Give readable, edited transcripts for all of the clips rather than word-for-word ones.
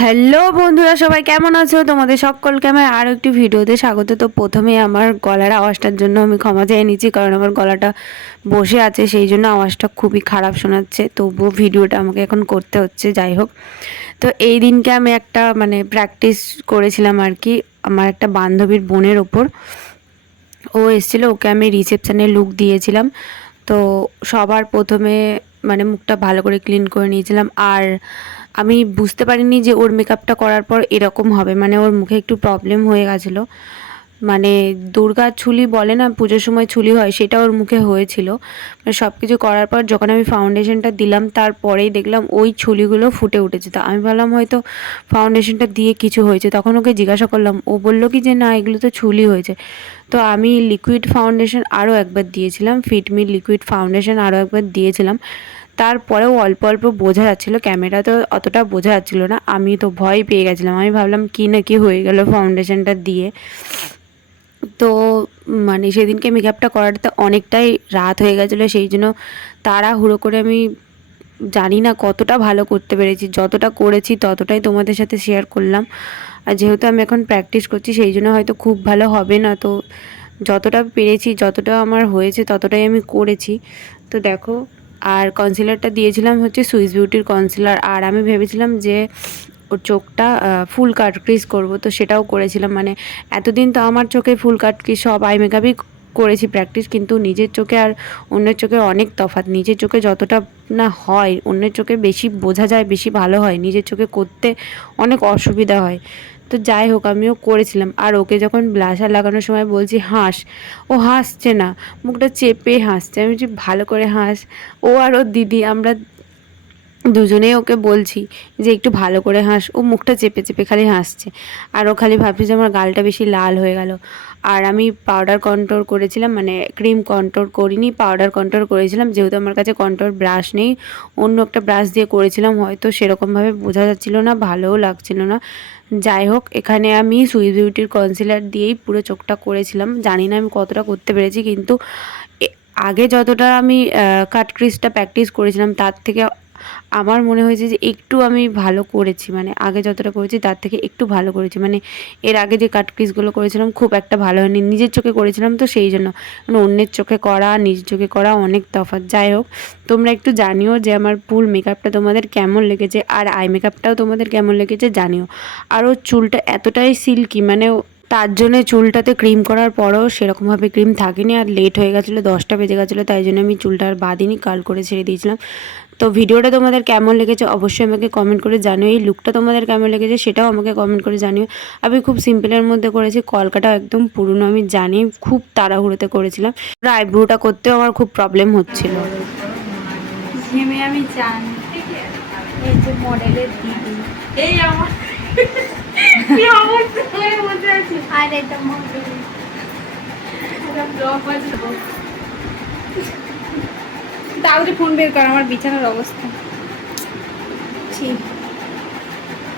Hello বন্ধুরা, সবাই কেমন আছো? তোমাদের সকলকে আমার আরও একটি ভিডিওতে স্বাগত। তো প্রথমেই আমার গলার আওয়াজটার জন্য আমি ক্ষমা চেয়ে নিচ্ছি, কারণ আমার গলাটা বসে আছে, সেই জন্য আওয়াজটা খুবই খারাপ শোনাচ্ছে। তবুও ভিডিওটা আমাকে এখন করতে হচ্ছে। যাই হোক, তো এই দিনকে আমি একটা প্র্যাকটিস করেছিলাম আর কি, আমার একটা বান্ধবীর বোনের ওপর। ও এসেছিলো, ওকে আমি রিসেপশানে লুক দিয়েছিলাম। তো সবার প্রথমে মুখটা ভালো করে ক্লিন করে নিয়েছিলাম। আর আমি বুঝতে পারিনি যে ওর মেকআপটা করার পর এরকম হবে, ওর মুখে একটু প্রবলেম হয়ে গেছিলো। দুর্গা ছুলি বলে না, পুজোর সময় ছুলি হয়, সেটা ওর মুখে হয়েছিল। সব কিছু করার পর যখন আমি ফাউন্ডেশনটা দিলাম, তারপরেই দেখলাম ওই ছুলিগুলো ফুটে উঠেছে। তো আমি ভাবলাম হয়তো ফাউন্ডেশনটা দিয়ে কিছু হয়েছে। তখন ওকে জিজ্ঞাসা করলাম, ও বললো কি যে না, এগুলো তো ছুলি হয়েছে। তো আমি লিকুইড ফাউন্ডেশন আরও একবার দিয়েছিলাম, ফিটমি লিকুইড ফাউন্ডেশন আরও একবার দিয়েছিলাম। তারপরেও অল্প অল্প বোঝা যাচ্ছিলো, ক্যামেরা তো অতটা বোঝা যাচ্ছিলো না। আমি তো ভয় পেয়ে গেছিলাম, আমি ভাবলাম কি না কি হয়ে গেল ফাউন্ডেশনটা দিয়ে। তো সেদিনকে মেকআপটা করাতে অনেকটাই রাত হয়ে গেছিলো, সেই জন্য তাড়াহুড়ো করে আমি জানি না কতটা ভালো করতে পেরেছি। যতটা করেছি ততটাই তোমাদের সাথে শেয়ার করলাম। আর যেহেতু আমি এখন প্র্যাকটিস করছি, সেই জন্য হয়তো খুব ভালো হবে না। তো যতটা পেরেছি, যতটা আমার হয়েছে ততটাই আমি করেছি। তো দেখো, আর কনসিলারটা দিয়েছিলাম হচ্ছে সুইস বিউটির কনসিলার। আর আমি ভেবেছিলাম যে ওর চোখটা ফুল কাট ক্রিজ করবো, তো সেটাও করেছিলাম। এতদিন তো আমার চোখে ফুল কাট ক্রিজ সব আই মেকআপই করেছি প্র্যাকটিস, কিন্তু নিজের চোখে আর অন্যের চোখে অনেক তফাৎ। নিজের চোখে যতটা না হয়, অন্যের চোখে বেশি বোঝা যায়, বেশি ভালো হয়। নিজের চোখে করতে অনেক অসুবিধা হয়। তো যাই হোক, আমিও করেছিলাম। আর ওকে যখন ব্লাশার লাগানোর সময় বলছি হাস, ও হাসছে না, মুখটা চেপে হাসছে। আমি বলছি ভালো করে হাস। ও আর ওর দিদি, আমরা দুজনেই ওকে বলছি যে একটু ভালো করে হাস। ও মুখটা চেপে চেপে খালি হাসছে। আর ও খালি ভাবছে যে আমার গালটা বেশি লাল হয়ে গেল। আর আমি পাউডার কন্ট্রোল করেছিলাম, ক্রিম কন্ট্রোল করিনি, পাউডার কন্ট্রোল করেছিলাম। যেহেতু আমার কাছে কন্ট্রোল ব্রাশ নেই, অন্য একটা ব্রাশ দিয়ে করেছিলাম, হয়তো সেরকমভাবে বোঝা যাচ্ছিলো না, ভালোও লাগছিল না। যাই হোক, এখানে আমি সুইস বিউটির কনসিলার দিয়েই পুরো চোখটা করেছিলাম। জানি না আমি কতটা করতে পেরেছি, কিন্তু আগে যতটা আমি কাট ক্রিজটা প্র্যাকটিস করেছিলাম, তার থেকে আমার মনে হয়েছে যে একটু আমি ভালো করেছি। আগে যতটা করেছি তার থেকে একটু ভালো করেছি। এর আগে যে কাট ক্রিজগুলো করেছিলাম খুব একটা ভালো হয়নি। নিজের চোখে করেছিলাম তো সেই জন্য, অন্যের চোখে করা নিজের চোখে করা অনেক তফাৎ। যাই হোক, তোমরা একটু জানিও যে আমার ফুল মেকআপটা তোমাদের কেমন লেগেছে, আর আই মেকআপটাও তোমাদের কেমন লেগেছে জানিও। আর ওর চুলটা এতটাই সিল্কি, তার জন্য চুলটাতে ক্রিম করার পরও সেরকমভাবে ক্রিম থাকেনি। আর লেট হয়ে গেছিলো, 10টা বেজে গেছিলো, তাই জন্য আমি চুলটা আর বাঁধিনি, কাল করে ছেড়ে দিয়েছিলাম। তো ভিডিওটা তোমাদের কেমন লেগেছে অবশ্যই আমাকে কমেন্ট করে জানিও। এই লুকটা তোমাদের কেমন লেগেছে সেটাও আমাকে কমেন্ট করে জানিও। আমি খুব সিম্পলের মধ্যে করেছি, কলকাটা একদম পুরনো, আমি জানি খুব তাড়াহুড়োতে করেছিলাম। আইব্রোটা করতেও আমার খুব প্রবলেম হচ্ছিল। ঘেমে আমি চান, এই যে মডেলের দিদি, এই আমার কি অবস্থা হয়ে বসে আছি। আর এটা মডেল ব্লগ বাজবো, তাড়াতাড়ি ফোন বের কর, আমার বিছানার অবস্থা ঠিক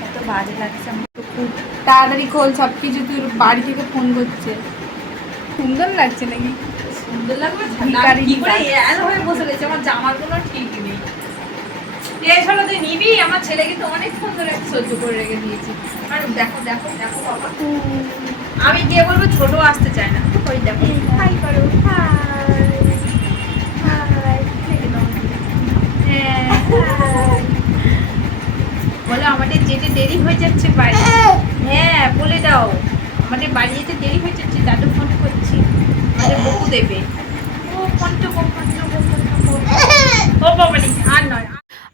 এত বাজে লাগছে আমার তো খুব। তাড়াতাড়ি খোল সব কিছু, তুই বাড়ি থেকে ফোন করছে। সুন্দর লাগছে নাকি? সুন্দর লাগবে কি করে এল হয়ে বসে রয়েছে, আমার জামার কোনো ঠিক নেই। এছাড়া তুই নিবি, আমার ছেলে কিন্তু অনেক সুন্দর একটা সহ্য করে রেখে দিয়েছি। আর দেখো দেখো দেখো বাবা, আমি গিয়ে বলবো ছোট আসতে চায় না। ওই দেখো, হাই করো, বলো আমাদের যেতে দেরি হয়ে যাচ্ছে বাড়ি। হ্যাঁ বলে দাও, আমাদের বাড়ি যেতে দেরি হয়ে যাচ্ছে, দাদু ফোন করছি, আমাদের বকু দেবে। ও ফোনটা ও বাবা আর নয়।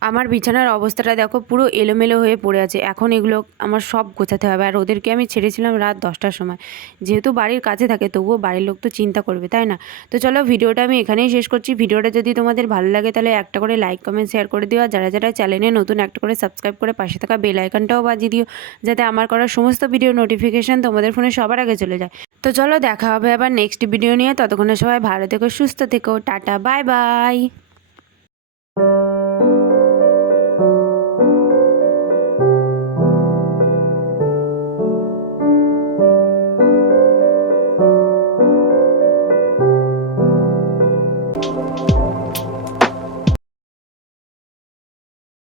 আমার বিছানার অবস্থাটা দেখো, পুরো এলোমেলো হয়ে পড়ে আছে। এখন এগুলো আমার সব গোছাতে হবে। আর ওদেরকে আমি ছেড়েছিলাম রাত 10টার সময়, যেহেতু বাড়ির কাছে থাকে, তবুও বাড়ির লোক তো চিন্তা করবে, তাই না? তো চলো, ভিডিওটা আমি এখানেই শেষ করছি। ভিডিওটা যদি তোমাদের ভালো লাগে তাহলে একটা করে লাইক কমেন্ট শেয়ার করে দিও। আর যারা যারা চ্যানেলে নতুন, একটা করে সাবস্ক্রাইব করে পাশে থাকা বেল আইকনটাও বাজিয়ে দিও, যাতে আমার করার সমস্ত ভিডিও নোটিফিকেশান তোমাদের ফোনে সবার আগে চলে যায়। তো চলো, দেখা হবে আবার নেক্সট ভিডিও নিয়ে। ততক্ষণে সবাই ভালো থেকো, সুস্থ থেকো, টাটা, বাই বাই।